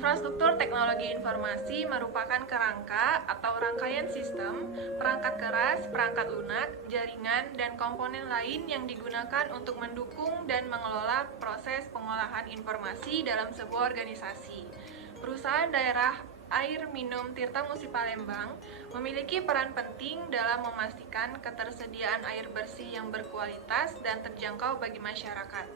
Infrastruktur teknologi informasi merupakan kerangka atau rangkaian sistem, perangkat keras, perangkat lunak, jaringan, dan komponen lain yang digunakan untuk mendukung dan mengelola proses pengolahan informasi dalam sebuah organisasi. Perusahaan daerah air minum Tirtamusi Palembang memiliki peran penting dalam memastikan ketersediaan air bersih yang berkualitas dan terjangkau bagi masyarakat.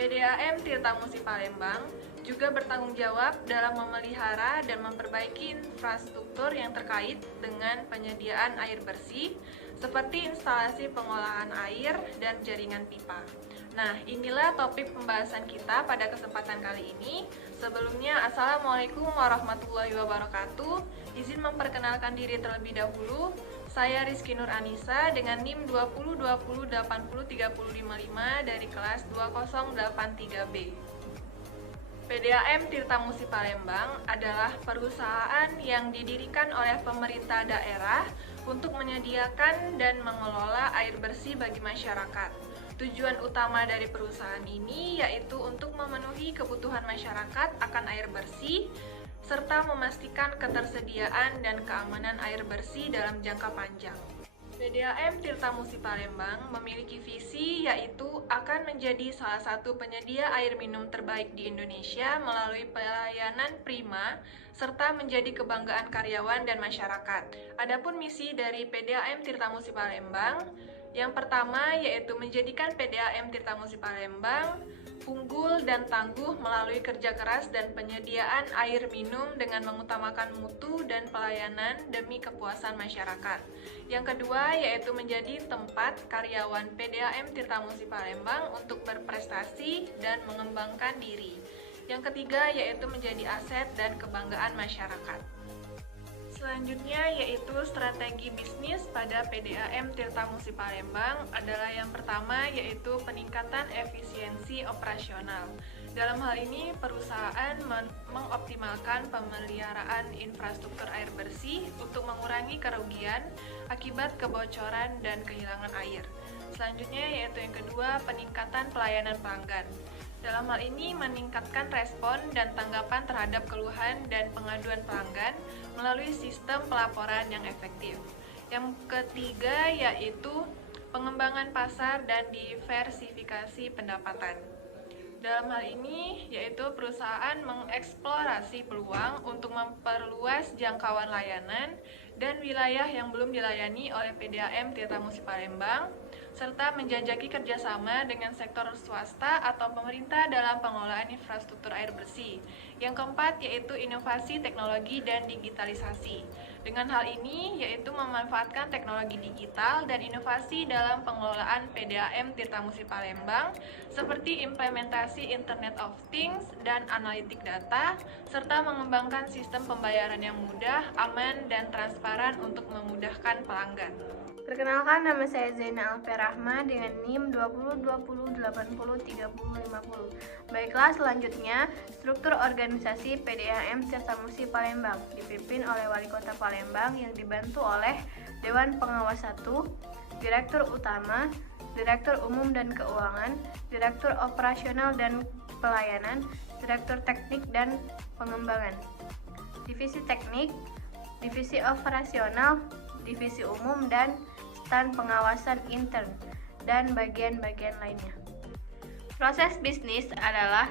PDAM Tirtamusi Palembang juga bertanggung jawab dalam memelihara dan memperbaiki infrastruktur yang terkait dengan penyediaan air bersih, seperti instalasi pengolahan air dan jaringan pipa. Nah, inilah topik pembahasan kita pada kesempatan kali ini. Sebelumnya, Assalamualaikum warahmatullahi wabarakatuh. Izin memperkenalkan diri terlebih dahulu. Saya Rizky Nur Anissa dengan NIM 2020803055 dari kelas 2083B. PDAM Tirtamusi Palembang adalah perusahaan yang didirikan oleh pemerintah daerah untuk menyediakan dan mengelola air bersih bagi masyarakat. Tujuan utama dari perusahaan ini yaitu untuk memenuhi kebutuhan masyarakat akan air bersih, serta memastikan ketersediaan dan keamanan air bersih dalam jangka panjang. PDAM Tirtamusi Palembang memiliki visi yaitu akan menjadi salah satu penyedia air minum terbaik di Indonesia melalui pelayanan prima serta menjadi kebanggaan karyawan dan masyarakat. Adapun misi dari PDAM Tirtamusi Palembang, yang pertama yaitu menjadikan PDAM Tirtamusi Palembang unggul dan tangguh melalui kerja keras dan penyediaan air minum dengan mengutamakan mutu dan pelayanan demi kepuasan masyarakat. Yang kedua yaitu menjadi tempat karyawan PDAM Tirtamusi Palembang untuk berprestasi dan mengembangkan diri. Yang ketiga yaitu menjadi aset dan kebanggaan masyarakat. Selanjutnya yaitu strategi bisnis pada PDAM Tirtamusi Palembang adalah yang pertama yaitu peningkatan efisiensi operasional. Dalam hal ini perusahaan mengoptimalkan pemeliharaan infrastruktur air bersih untuk mengurangi kerugian akibat kebocoran dan kehilangan air. Selanjutnya yaitu yang kedua peningkatan pelayanan pelanggan. Dalam hal ini meningkatkan respon dan tanggapan terhadap keluhan dan pengaduan pelanggan melalui sistem pelaporan yang efektif. Yang ketiga yaitu pengembangan pasar dan diversifikasi pendapatan. Dalam hal ini yaitu perusahaan mengeksplorasi peluang untuk memperluas jangkauan layanan dan wilayah yang belum dilayani oleh PDAM Tirtamusi Palembang, serta menjajaki kerjasama dengan sektor swasta atau pemerintah dalam pengelolaan infrastruktur air bersih. Yang keempat yaitu inovasi teknologi dan digitalisasi. Dengan hal ini yaitu memanfaatkan teknologi digital dan inovasi dalam pengelolaan PDAM Tirtamusi Palembang seperti implementasi Internet of Things dan analitik data, serta mengembangkan sistem pembayaran yang mudah, aman, dan transparan untuk memudahkan pelanggan. Perkenalkan, nama saya Zaina Alferahma dengan NIM 2020803050. Baiklah, selanjutnya struktur organisasi PDAM Tirtamusi Palembang dipimpin oleh Wali Kota Palembang yang dibantu oleh Dewan Pengawas 1, Direktur Utama, Direktur Umum dan Keuangan, Direktur Operasional dan Pelayanan, Direktur Teknik dan Pengembangan, Divisi Teknik, Divisi Operasional, Divisi Umum, dan Stand Pengawasan Intern, dan bagian-bagian lainnya. Proses bisnis adalah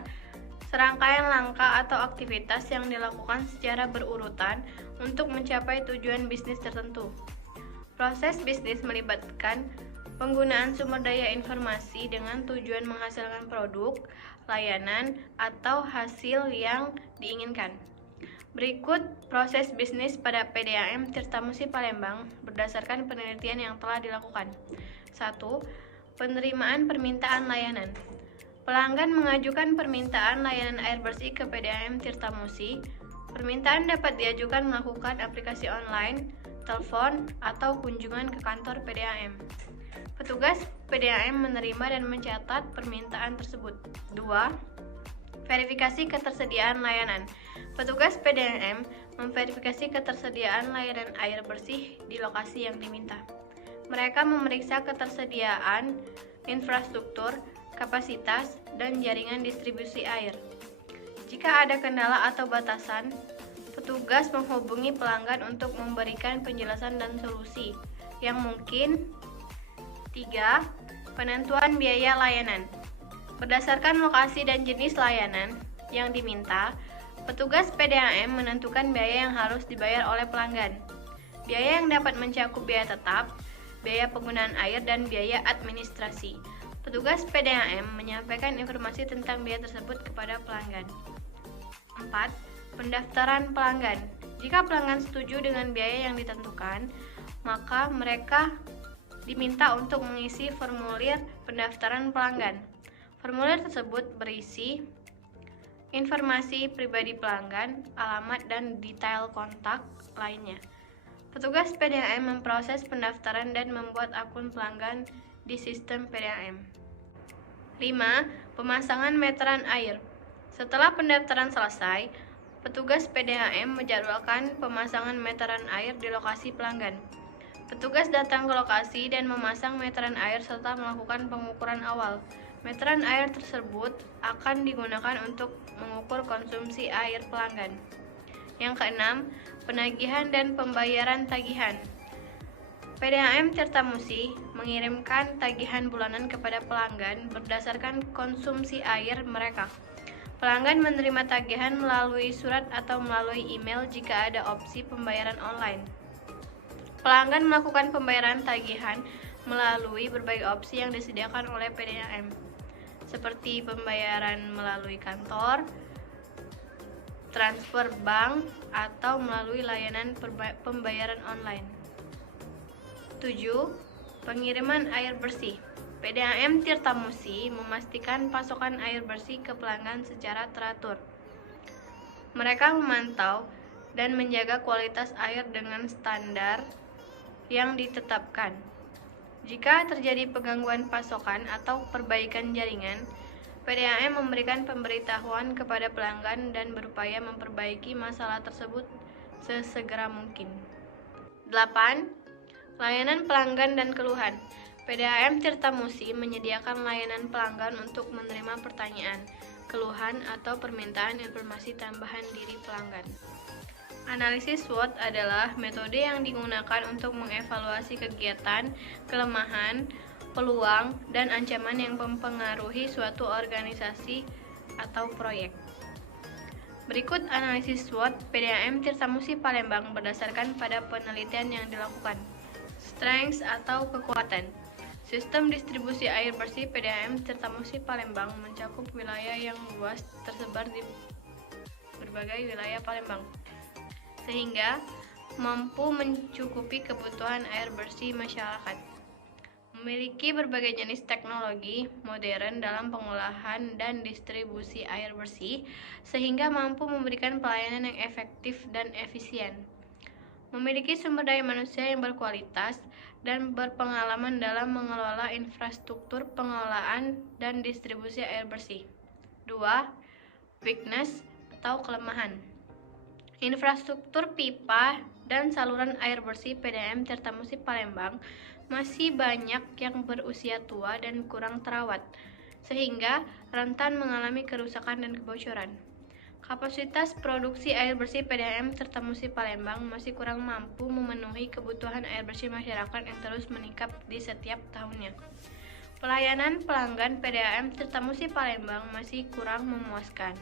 serangkaian langkah atau aktivitas yang dilakukan secara berurutan untuk mencapai tujuan bisnis tertentu. Proses bisnis melibatkan penggunaan sumber daya informasi dengan tujuan menghasilkan produk, layanan, atau hasil yang diinginkan. Berikut proses bisnis pada PDAM Tirtamusi Palembang berdasarkan penelitian yang telah dilakukan. 1. Penerimaan permintaan layanan. Pelanggan mengajukan permintaan layanan air bersih ke PDAM Tirtamusi. Permintaan dapat diajukan melakukan aplikasi online, telepon, atau kunjungan ke kantor PDAM. Petugas PDAM menerima dan mencatat permintaan tersebut. 2. Verifikasi ketersediaan layanan. Petugas PDAM memverifikasi ketersediaan layanan air bersih di lokasi yang diminta. Mereka memeriksa ketersediaan infrastruktur, kapasitas, dan jaringan distribusi air. Jika ada kendala atau batasan, petugas menghubungi pelanggan untuk memberikan penjelasan dan solusi yang mungkin. 3. Penentuan biaya layanan. Berdasarkan lokasi dan jenis layanan yang diminta, petugas PDAM menentukan biaya yang harus dibayar oleh pelanggan. Biaya yang dapat mencakup biaya tetap, biaya penggunaan air, dan biaya administrasi. Petugas PDAM menyampaikan informasi tentang biaya tersebut kepada pelanggan. 4. Pendaftaran pelanggan. Jika pelanggan setuju dengan biaya yang ditentukan, maka mereka diminta untuk mengisi formulir pendaftaran pelanggan. Formulir tersebut berisi informasi pribadi pelanggan, alamat, dan detail kontak lainnya. Petugas PDAM memproses pendaftaran dan membuat akun pelanggan di sistem PDAM. 5. Pemasangan meteran air. Setelah pendaftaran selesai, petugas PDAM menjadwalkan pemasangan meteran air di lokasi pelanggan. Petugas datang ke lokasi dan memasang meteran air serta melakukan pengukuran awal. Meteran air tersebut akan digunakan untuk mengukur konsumsi air pelanggan. Yang keenam, penagihan dan pembayaran tagihan. PDAM Tirtamusi mengirimkan tagihan bulanan kepada pelanggan berdasarkan konsumsi air mereka. Pelanggan menerima tagihan melalui surat atau melalui email jika ada opsi pembayaran online. Pelanggan melakukan pembayaran tagihan melalui berbagai opsi yang disediakan oleh PDAM, seperti pembayaran melalui kantor, transfer bank, atau melalui layanan pembayaran online. 7. Pengiriman air bersih. PDAM Tirtamusi memastikan pasokan air bersih ke pelanggan secara teratur. Mereka memantau dan menjaga kualitas air dengan standar yang ditetapkan. Jika terjadi penggangguan pasokan atau perbaikan jaringan, PDAM memberikan pemberitahuan kepada pelanggan dan berupaya memperbaiki masalah tersebut sesegera mungkin. 8. Layanan pelanggan dan keluhan. PDAM Tirtamusi menyediakan layanan pelanggan untuk menerima pertanyaan, keluhan, atau permintaan informasi tambahan diri pelanggan. Analisis SWOT adalah metode yang digunakan untuk mengevaluasi kegiatan, kelemahan, peluang, dan ancaman yang mempengaruhi suatu organisasi atau proyek. Berikut analisis SWOT PDAM Tirtamusi Palembang berdasarkan pada penelitian yang dilakukan. Strengths atau kekuatan. Sistem distribusi air bersih PDAM Tirtamusi Palembang mencakup wilayah yang luas tersebar di berbagai wilayah Palembang, sehingga mampu mencukupi kebutuhan air bersih masyarakat. Memiliki berbagai jenis teknologi modern dalam pengolahan dan distribusi air bersih, sehingga mampu memberikan pelayanan yang efektif dan efisien. Memiliki sumber daya manusia yang berkualitas dan berpengalaman dalam mengelola infrastruktur pengolahan dan distribusi air bersih. 2. Weakness atau kelemahan. Infrastruktur pipa dan saluran air bersih PDAM Tirtamusi Palembang masih banyak yang berusia tua dan kurang terawat, sehingga rentan mengalami kerusakan dan kebocoran. Kapasitas produksi air bersih PDAM Tirtamusi Palembang masih kurang mampu memenuhi kebutuhan air bersih masyarakat yang terus meningkat di setiap tahunnya. Pelayanan pelanggan PDAM Tirtamusi Palembang masih kurang memuaskan,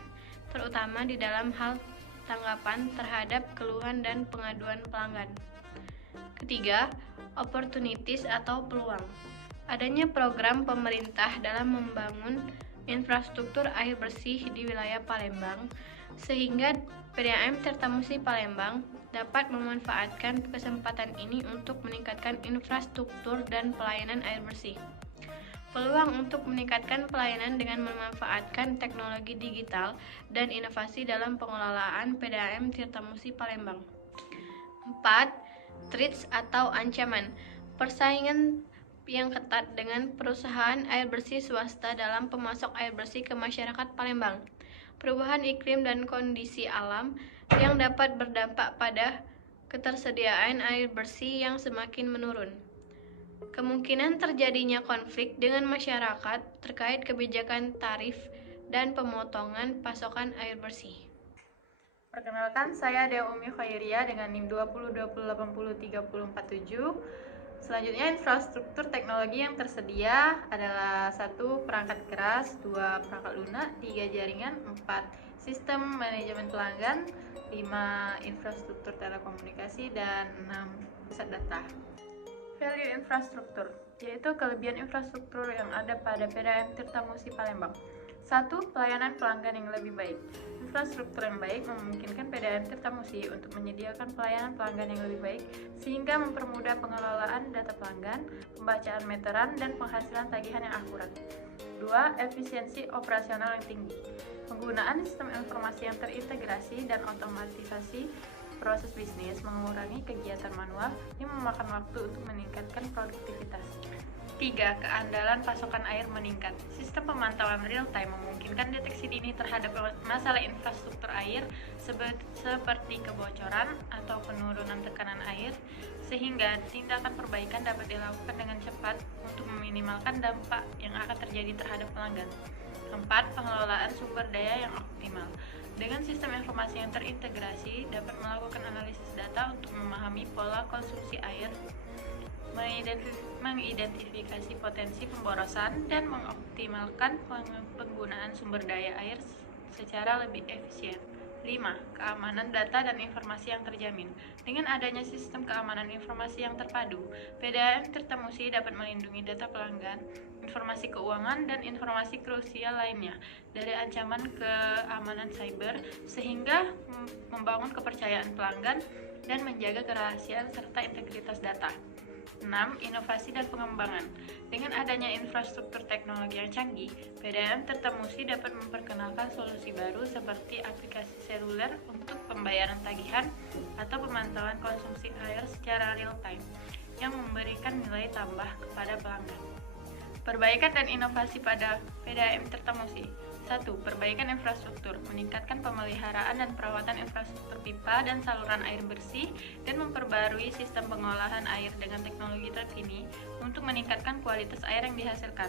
terutama di dalam hal tanggapan terhadap keluhan dan pengaduan pelanggan. Ketiga, opportunities atau peluang. Adanya program pemerintah dalam membangun infrastruktur air bersih di wilayah Palembang, sehingga PDAM Tirtamusi Palembang dapat memanfaatkan kesempatan ini untuk meningkatkan infrastruktur dan pelayanan air bersih. Peluang untuk meningkatkan pelayanan dengan memanfaatkan teknologi digital dan inovasi dalam pengelolaan PDAM Tirtamusi Palembang. 4. Threats atau ancaman. Persaingan yang ketat dengan perusahaan air bersih swasta dalam pemasok air bersih ke masyarakat Palembang. Perubahan iklim dan kondisi alam yang dapat berdampak pada ketersediaan air bersih yang semakin menurun. Kemungkinan terjadinya konflik dengan masyarakat terkait kebijakan tarif dan pemotongan pasokan air bersih. Perkenalkan, saya Dea Umi Khairia dengan NIM 2020803047. Selanjutnya, infrastruktur teknologi yang tersedia adalah 1. Perangkat keras, 2. Perangkat lunak, 3. Jaringan, 4. Sistem manajemen pelanggan, 5. Infrastruktur telekomunikasi, dan 6. Pusat data. Value infrastruktur, yaitu kelebihan infrastruktur yang ada pada PDAM Tirtamusi Palembang. 1. Pelayanan pelanggan yang lebih baik. Infrastruktur yang baik memungkinkan PDAM Tirtamusi untuk menyediakan pelayanan pelanggan yang lebih baik sehingga mempermudah pengelolaan data pelanggan, pembacaan meteran, dan penghasilan tagihan yang akurat. 2. Efisiensi operasional yang tinggi. Penggunaan sistem informasi yang terintegrasi dan otomatisasi proses bisnis mengurangi kegiatan manual yang memakan waktu untuk meningkatkan produktivitas. 3. Keandalan pasokan air meningkat. Sistem pemantauan real-time memungkinkan deteksi dini terhadap masalah infrastruktur air seperti kebocoran atau penurunan tekanan air, sehingga tindakan perbaikan dapat dilakukan dengan cepat untuk meminimalkan dampak yang akan terjadi terhadap pelanggan. 4. Pengelolaan sumber daya yang optimal. Dengan sistem informasi yang terintegrasi, dapat melakukan analisis data untuk memahami pola konsumsi air, mengidentifikasi potensi pemborosan, dan mengoptimalkan penggunaan sumber daya air secara lebih efisien. 5. Keamanan data dan informasi yang terjamin. Dengan adanya sistem keamanan informasi yang terpadu, PDAM Tirtamusi dapat melindungi data pelanggan, informasi keuangan, dan informasi krusial lainnya dari ancaman keamanan cyber, sehingga membangun kepercayaan pelanggan dan menjaga kerahasiaan serta integritas data. 6. Inovasi dan pengembangan. Dengan adanya infrastruktur teknologi yang canggih, PDAM Tirtamusi dapat memperkenalkan solusi baru seperti aplikasi seluler untuk pembayaran tagihan atau pemantauan konsumsi air secara real-time yang memberikan nilai tambah kepada pelanggan. Perbaikan dan inovasi pada PDAM Tirtamusi. 1. Perbaikan infrastruktur, meningkatkan pemeliharaan dan perawatan infrastruktur pipa dan saluran air bersih, dan memperbarui sistem pengolahan air dengan teknologi terkini untuk meningkatkan kualitas air yang dihasilkan.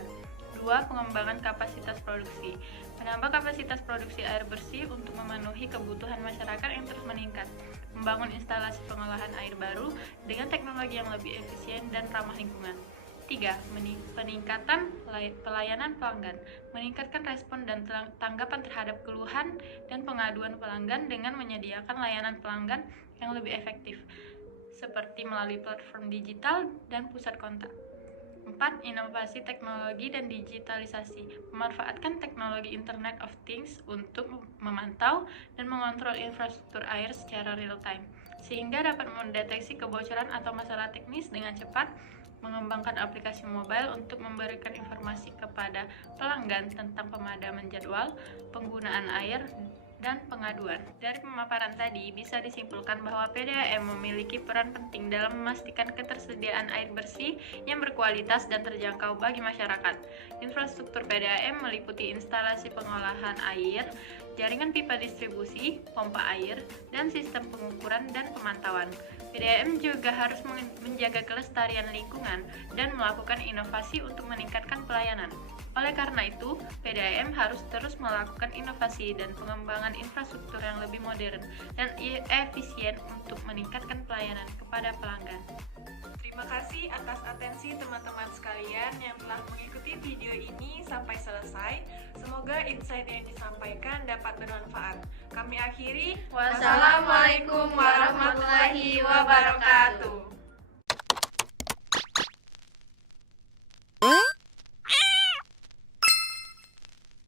2. Pengembangan kapasitas produksi, menambah kapasitas produksi air bersih untuk memenuhi kebutuhan masyarakat yang terus meningkat, membangun instalasi pengolahan air baru dengan teknologi yang lebih efisien dan ramah lingkungan. 3. Peningkatan pelayanan pelanggan, meningkatkan respon dan tanggapan terhadap keluhan dan pengaduan pelanggan dengan menyediakan layanan pelanggan yang lebih efektif, seperti melalui platform digital dan pusat kontak. 4. Inovasi teknologi dan digitalisasi, memanfaatkan teknologi Internet of Things untuk memantau dan mengontrol infrastruktur air secara real-time, sehingga dapat mendeteksi kebocoran atau masalah teknis dengan cepat, mengembangkan aplikasi mobile untuk memberikan informasi kepada pelanggan tentang pemadaman jadwal, penggunaan air, dan pengaduan. Dari pemaparan tadi, bisa disimpulkan bahwa PDAM memiliki peran penting dalam memastikan ketersediaan air bersih yang berkualitas dan terjangkau bagi masyarakat. Infrastruktur PDAM meliputi instalasi pengolahan air, jaringan pipa distribusi, pompa air, dan sistem pengukuran dan pemantauan. PDAM juga harus menjaga kelestarian lingkungan dan melakukan inovasi untuk meningkatkan pelayanan. Oleh karena itu, PDAM harus terus melakukan inovasi dan pengembangan infrastruktur yang lebih modern dan efisien untuk meningkatkan pelayanan kepada pelanggan. Terima kasih atas atensi teman-teman sekalian yang telah mengikuti video ini sampai selesai. Semoga insight yang disampaikan dapat bermanfaat. Kami akhiri. Wassalamualaikum warahmatullahi wabarakatuh.